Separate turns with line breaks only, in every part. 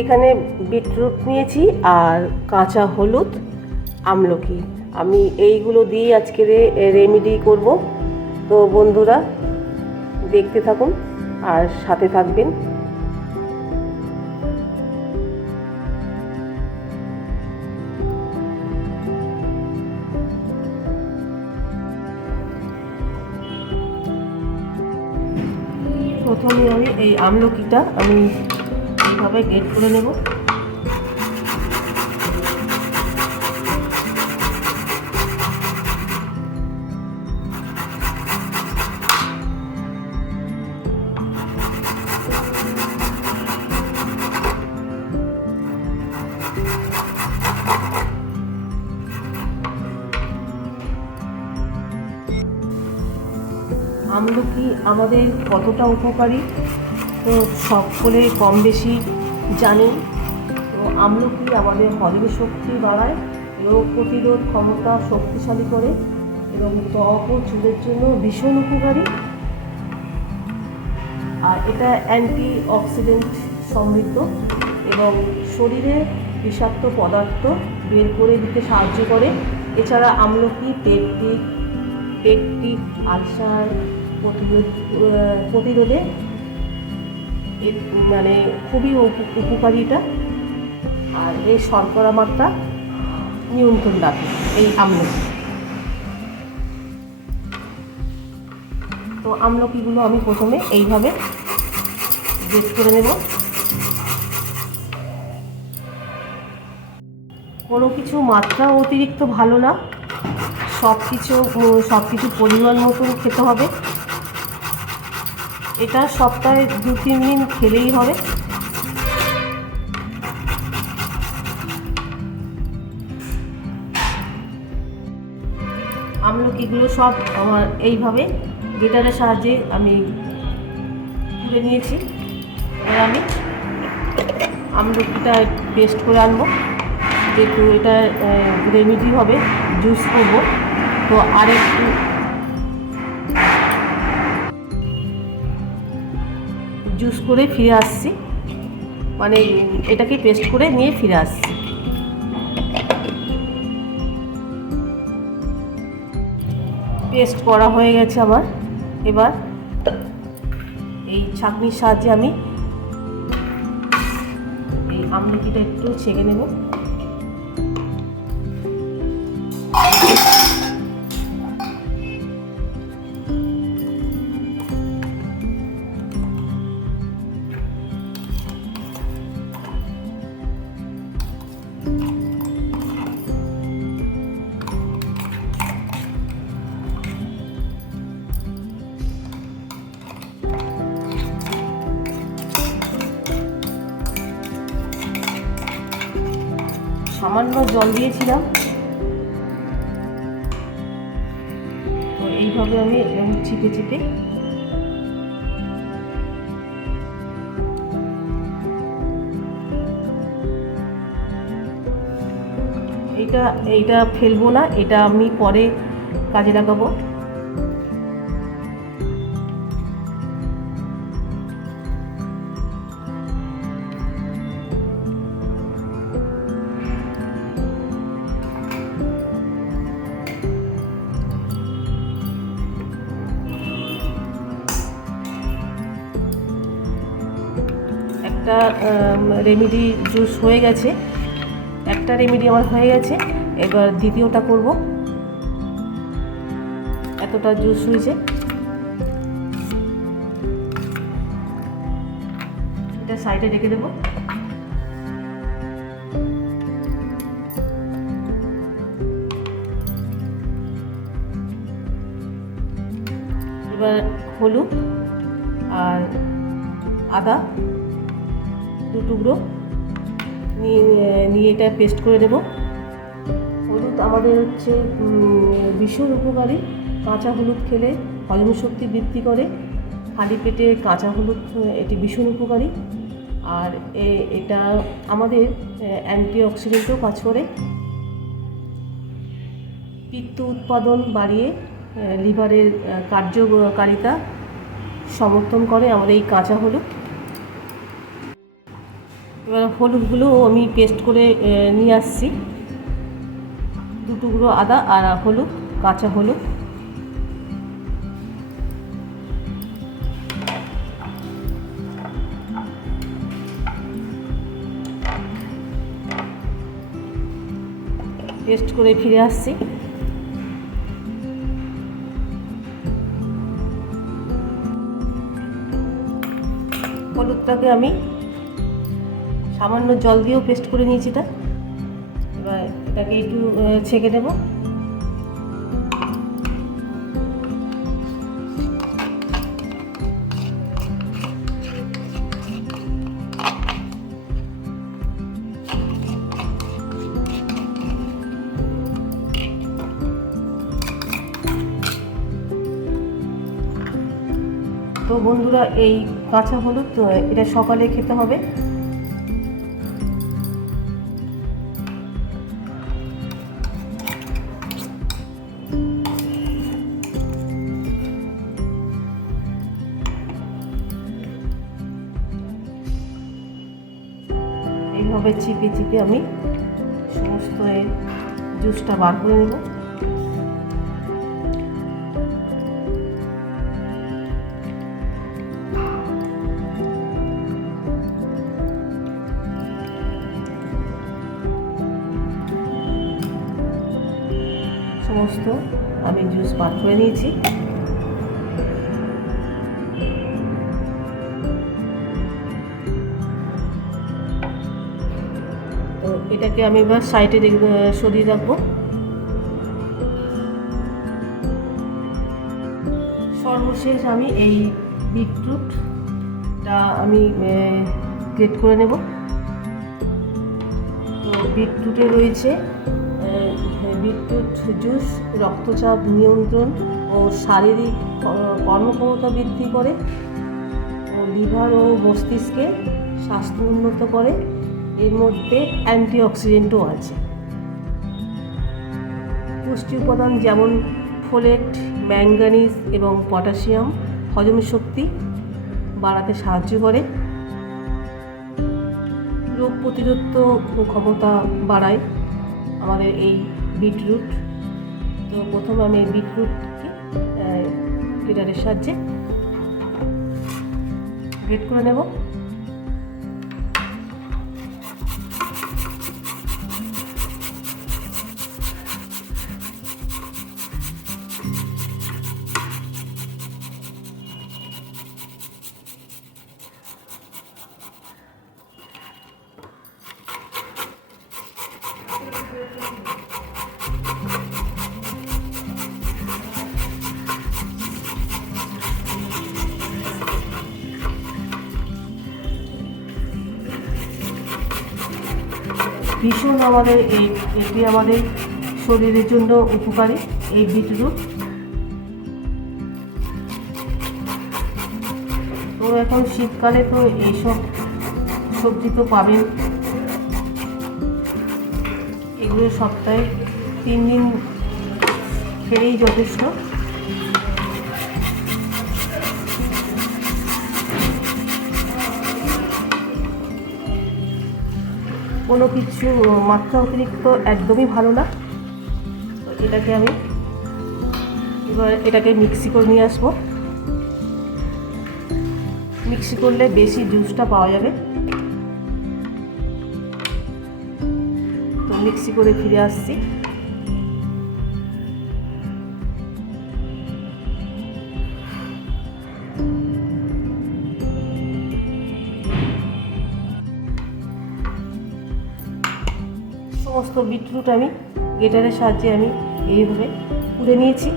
এখানে বিটরুট নিয়েছি আর কাঁচা হলুদ আমলকি। আমি এইগুলো দিয়ে আজকে রেমেডি করব। তো বন্ধুরা, দেখতে থাকুন আর সাথে থাকবেন। প্রথমে আমি এই আমলকিটা আমি এইভাবে গেট করে নেব। আমলকি আমাদের কতটা উপকারী? তো সকলে কম বেশি জানেন। তো আমলকি আমাদের হজমের শক্তি বাড়ায় রোগ প্রতিরোধ ক্ষমতা শক্তিশালী করে এবং ত্বক ও চুলের জন্য ভীষণ উপকারী। আর এটা অ্যান্টি অক্সিডেন্ট সমৃদ্ধ এবং শরীরে বিষাক্ত পদার্থ বের করে দিতে সাহায্য করে। এছাড়া আমলকি পেপটিক পেপটিক আলসার প্রতিরোধ প্রতিরোধে মানে খুবই উপকারিতা। আর এই শর্করা মাত্রা নিয়ন্ত্রণ রাখে এই আমলকি তো আমলকিগুলো আমি প্রথমে এইভাবে বেশ করে নেব। কোনো কিছু মাত্রা অতিরিক্ত ভালো না। সব কিছু সব কিছু পরিমাণ মতন খেতে হবে। এটা সপ্তাহে দু, তিন দিন খেলেই হবে। আমলকিগুলো সব আমার এইভাবে গেটারের সাহায্যে আমি তুলে নিয়েছি। এবার আমি আমলকিটা পেস্ট করে আনব। যেহেতু এটা রেমেডি হবে, জুস করব। তো আরেকটু জুস করে ফিরে আসছি। মানে এটাকে পেস্ট করে নিয়ে ফিরে আসছি। পেস্ট করা হয়ে গেছে আমার। এবার এই ছাঁকনির সাহায্যে আমি এই আমলকিটা একটু ছেঁকে নেব। সামান্য জল দিয়েছিলাম। তো এইভাবে আমি চিপে চিপে এইটা এইটা ফেলব না, এটা আমি পরে কাজে লাগাবো। একটা রেমেডি জুস হয়ে গেছে। একটা রেমেডি আমার হয়ে গেছে। এবার দ্বিতীয়টা করব। এতটা জুস হয়েছে। এটা সাইডে রেখে দেবো। এবার হলুদ আর আদা। দু টুকরো। নিয়ে এটা পেস্ট করে দেব হলুদ আমাদের হচ্ছে ভীষণ উপকারী। কাঁচা হলুদ খেলে হজম শক্তি বৃদ্ধি করে। খালি পেটে কাঁচা হলুদ, এটি ভীষণ উপকারী। আর এটা আমাদের অ্যান্টি অক্সিডেন্টও কাজ করে। পিত্ত উৎপাদন বাড়িয়ে লিভারের কার্যকারিতা সমর্থন করে। আমাদের এই কাঁচা হলুদ এবার হলুদগুলো আমি পেস্ট করে নিয়ে আসছি। দু টুকরো আদা আর হলুদ, কাঁচা হলুদ। পেস্ট করে ফিরে আসছি। হলুদটাকে আমি সামান্য জল দিয়েও পেস্ট করে নিয়েছি এটা এবার এটাকে একটু ছেঁকে দেবো। তো বন্ধুরা, এই কাঁচা হলুদ এটা সকালে খেতে হবে। এইভাবে চিপে চিপে আমি সমস্ত এই জুসটা বার করে নেব। সমস্ত আমি জুস বার করে নিয়েছি। এটাকে আমি এবার সাইডে সরিয়ে রাখব। সর্বশেষ আমি এই বিটরুটটা আমি গ্রেট করে নেব। তো বিটরুটে রয়েছে বিটরুট জুস, রক্তচাপ নিয়ন্ত্রণ ও শারীরিক কর্মক্ষমতা বৃদ্ধি করে। ও লিভার ও মস্তিষ্কে স্বাস্থ্য উন্নত করে। এর মধ্যে অ্যান্টিঅক্সিডেন্টও আছে। পুষ্টি উপাদান যেমন ফোলেট ম্যাঙ্গানিজ এবং পটাশিয়াম হজম শক্তি বাড়াতে সাহায্য করে। রোগ প্রতিরোধ ক্ষমতা বাড়ায় আমাদের এই বিটরুট। তো প্রথমে আমি এই বিটরুটকে গ্রেটারের সাহায্যে গ্রেট করে নেব। আমাদের এই, এটি আমাদের শরীরের জন্য উপকারী, এই বিটরুট তো এখন শীতকালে তো এইসব সবজি তো পাবেন। এগুলো সপ্তাহে তিন দিন খেলেই যথেষ্ট। কোনো কিছু মাত্রা অতিরিক্ত একদমই ভালো না। তো এটাকে আমি এবার এটাকে মিক্সি করে নিয়ে আসব। মিক্সি করলে বেশি জুসটা পাওয়া যাবে। তো মিক্সি করে ফিরে আসছি। সমস্ত বিটরুট আমি গেটারের সাহায্যে আমি এইভাবে তুলে নিয়েছি।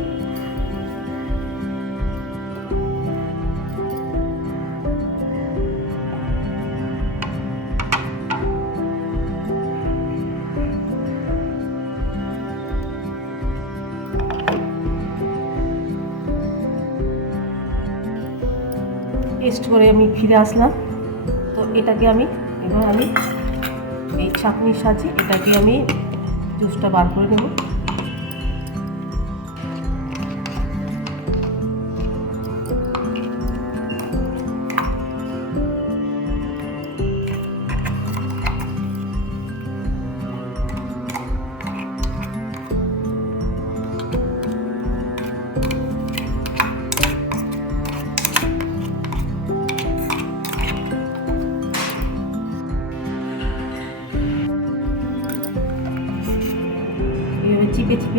টেস্ট করে আমি ফিরে আসলাম। তো এটাকে আমি এবার আমি এই ছাঁকনির সাজি এটাকে আমি জুসটা বার করে নেব।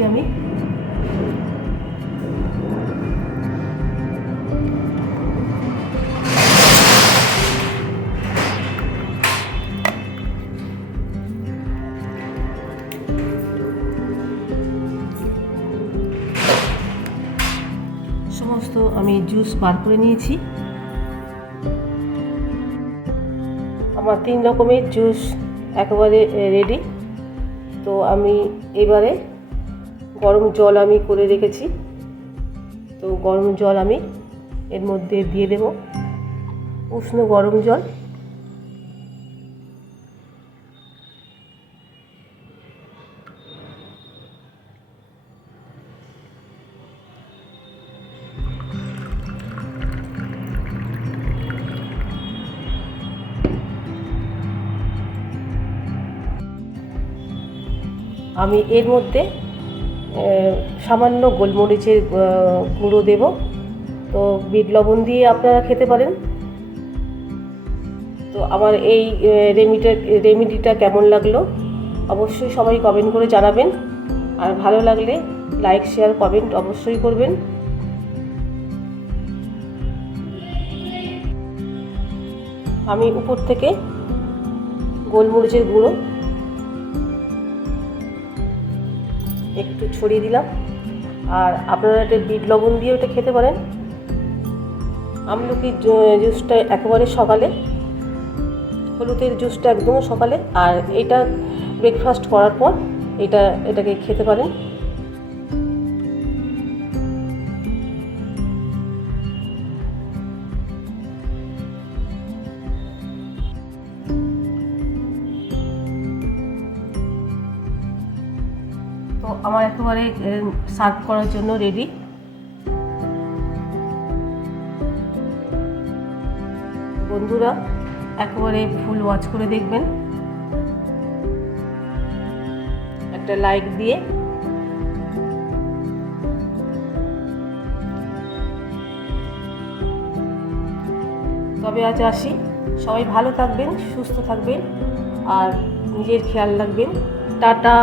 চিপে আমি? সমস্ত আমি জুস বার করে নিয়েছি। আমার তিন রকমের জুস একেবারে রেডি তো আমি এবারে গরম জল আমি করে রেখেছি। তো গরম জল আমি এর মধ্যে দিয়ে দেব। উষ্ণ গরম জল। আমি এর মধ্যে সামান্য গোলমরিচের গুঁড়ো দেব। তো বিট লবণ দিয়ে আপনারা খেতে পারেন। তো আমার এই রেমিটা, রেমিডিটা কেমন লাগল? অবশ্যই সবাই কমেন্ট করে জানাবেন। আর ভালো লাগলে লাইক, শেয়ার, কমেন্ট অবশ্যই করবেন। আমি উপর থেকে গোলমরিচের গুঁড়ো একটু ছড়িয়ে দিলাম। আর আপনারা একটা বিট লবণ দিয়ে ওটা খেতে পারেন। আমলকির জুসটা একেবারে সকালে। হলুদের জুসটা একদম সকালে। আর এটা ব্রেকফাস্ট করার পর এটা, এটাকে খেতে পারেন। একেবারে সার্ভ করার জন্য রেডি বন্ধুরা, একেবারে ফুল ওয়াচ করে দেখবেন। একটা লাইক দিয়ে। তবে আজ আসি। সবাই ভালো থাকবেন, সুস্থ থাকবেন, আর নিজের খেয়াল রাখবেন। টাটা!